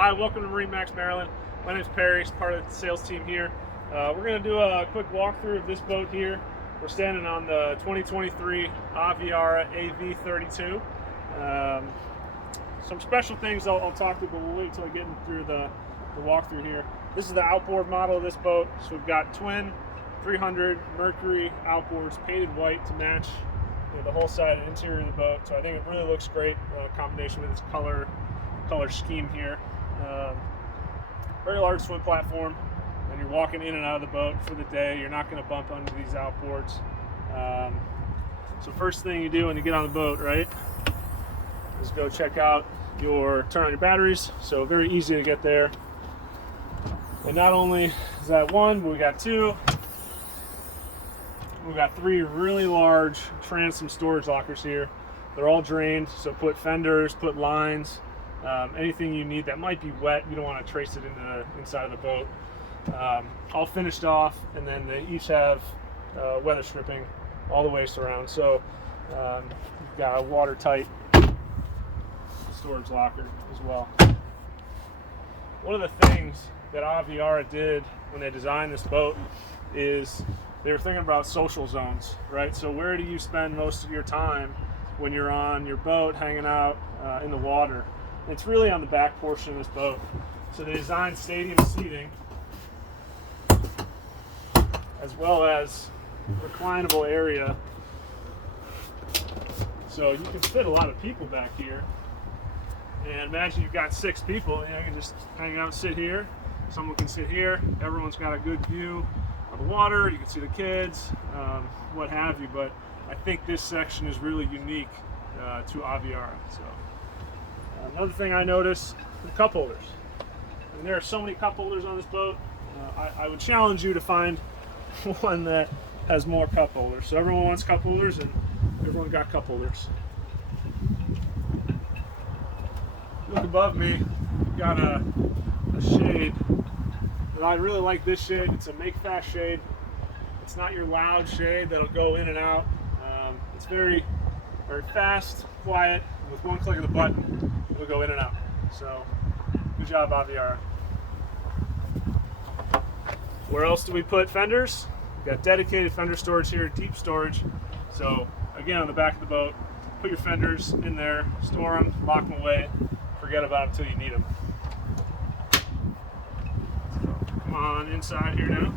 Hi, welcome to MarineMax Maryland. My name is Perry, part of the sales team here. We're going to do a quick walkthrough of this boat here. We're standing on the 2023 Aviara AV32. Some special things I'll talk to, but we'll wait until I get through the walkthrough here. This is the outboard model of this boat. So we've got twin 300 Mercury outboards painted white to match the whole side and interior of the boat. So I think it really looks great, combination with its color scheme here. Very large swim platform, and you're walking in and out of the boat for the day. You're not going to bump under these outboards. So first thing you do when you get on the boat, right, is go check out turn on your batteries. So very easy to get there. And not only is that one, but we got two. We've got three really large Transom storage lockers here. They're all drained, so put fenders, put lines, anything you need that might be wet. You don't want to trace it into the inside of the boat. All finished off, and then they each have weather stripping all the way surround. So you've got a watertight storage locker as well. One of the things that Aviara did when they designed this boat is they were thinking about social zones, right? So where do you spend most of your time when you're on your boat hanging out in the water? It's really on the back portion of this boat. So they designed stadium seating as well as reclinable area. So you can fit a lot of people back here. And imagine you've got 6 people, you can just hang out, sit here. Someone can sit here. Everyone's got a good view of the water. You can see the kids, what have you. But I think this section is really unique to Aviara. So another thing I noticed, the cup holders. And there are so many cup holders on this boat. I would challenge you to find one that has more cup holders. So everyone wants cup holders, and everyone got cup holders. Look above me, we've got a shade. And I really like this shade. It's a make fast shade. It's not your loud shade that'll go in and out. It's very, very fast, quiet. With one click of the button, it'll go in and out. So, good job, Aviara. Where else do we put fenders? We've got dedicated fender storage here, deep storage. So, again, on the back of the boat, put your fenders in there, store them, lock them away, forget about them until you need them. Come on inside here now.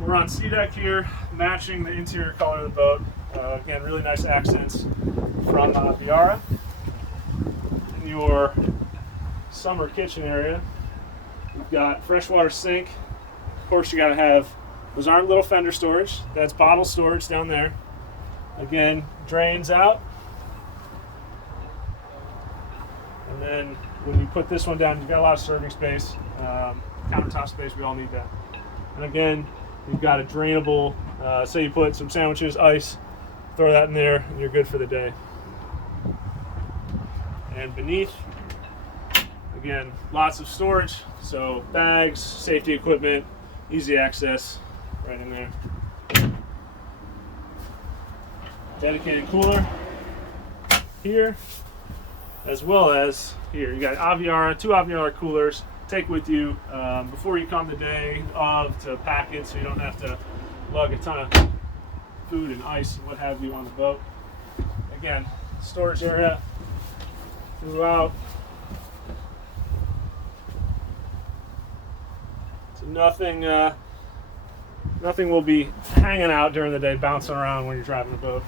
We're on sea deck here, matching the interior color of the boat. Again, really nice accents from Aviara. In your summer kitchen area, we've got freshwater sink. Of course, you got to have, those aren't little fender storage, that's bottle storage down there. Again, drains out. And then when you put this one down, you've got a lot of serving space, countertop space, we all need that. And again, you've got a drainable, say you put some sandwiches, ice, throw that in there, and you're good for the day. And beneath, again, lots of storage, so bags, safety equipment, easy access, right in there. Dedicated cooler here, as well as here. You got Aviara, 2 Aviara coolers. Take with you before you come the day of to pack it, so you don't have to lug a ton of food and ice and what have you on the boat. Again, storage area throughout. So nothing will be hanging out during the day, bouncing around when you're driving the boat.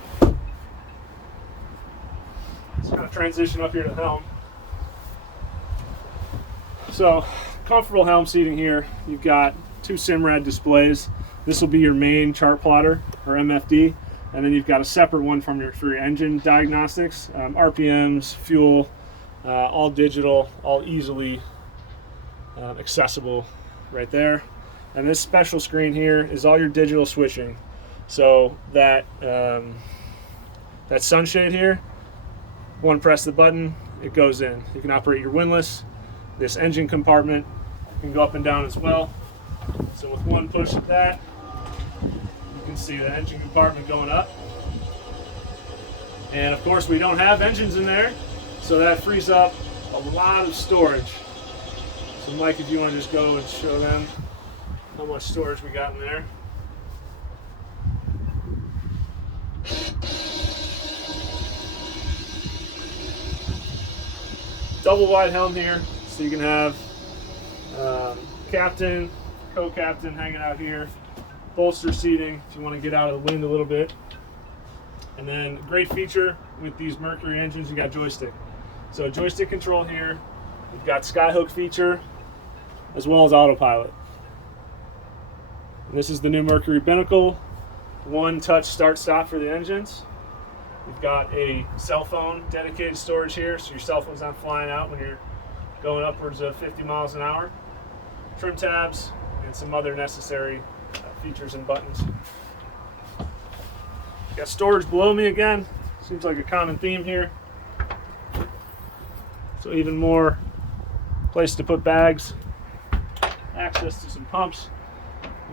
Let's kind of transition up here to the helm. So, comfortable helm seating here. You've got 2 Simrad displays. This will be your main chart plotter, or MFD, and then you've got a separate one for your engine diagnostics, RPMs, fuel, all digital, all easily accessible right there. And this special screen here is all your digital switching. So that sunshade here, one press the button, it goes in. You can operate your windlass. This engine compartment can go up and down as well. So with one push of that, you can see the engine compartment going up. And of course we don't have engines in there, so that frees up a lot of storage. So Mike, if you want to just go and show them how much storage we got in there. Double wide helm here, so you can have captain, co-captain hanging out here, bolster seating if you want to get out of the wind a little bit. And then great feature with these Mercury engines, you got joystick. So joystick control here, you've got skyhook feature, as well as autopilot. And this is the new Mercury Binnacle, one touch start stop for the engines. You've got a cell phone dedicated storage here, so your cell phone's not flying out when you're going upwards of 50 miles an hour. Trim tabs and some other necessary features and buttons. Got storage below me again. Seems like a common theme here. So even more place to put bags. Access to some pumps.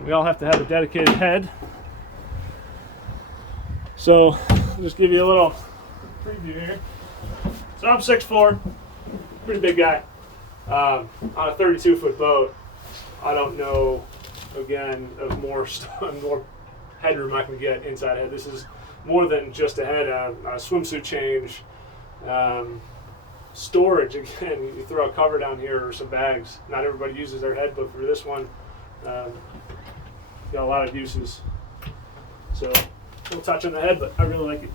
We all have to have a dedicated head. So I'll just give you a little preview here. So I'm 6'4", pretty big guy. On a 32-foot boat, I don't know, again, of more headroom I can get inside head. This is more than just a head, a swimsuit change, storage. Again, you throw a cover down here or some bags. Not everybody uses their head, but for this one, got a lot of uses. So we'll touch on the head, but I really like it.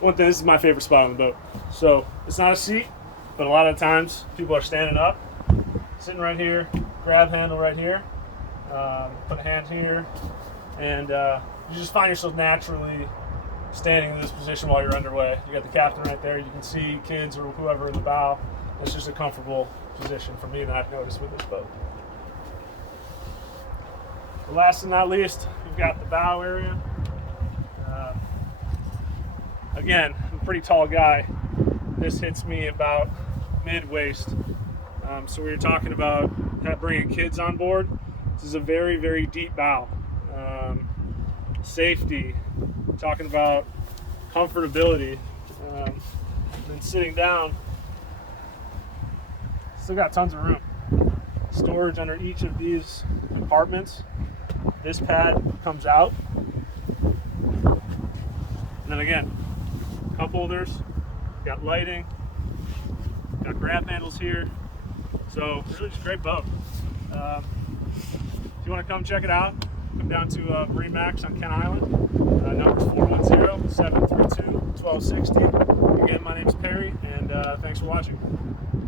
One thing, this is my favorite spot on the boat. So it's not a seat, but a lot of times people are standing up, sitting right here, grab handle right here, put a hand here, and you just find yourself naturally standing in this position while you're underway. You got the captain right there. You can see kids or whoever in the bow. It's just a comfortable position for me that I've noticed with this boat. But last and not least, we've got the bow area. Again, I'm a pretty tall guy. This hits me about mid-waist. So we were talking about bringing kids on board. This is a very, very deep bow. Safety, talking about comfortability. Then sitting down, still got tons of room. Storage under each of these compartments. This pad comes out. And then again, cup holders, got lighting, got grab handles here. So really just a great boat. If you want to come check it out, come down to MarineMax on Kent Island. Number's 410-732-1260. Again, my name's Perry, and thanks for watching.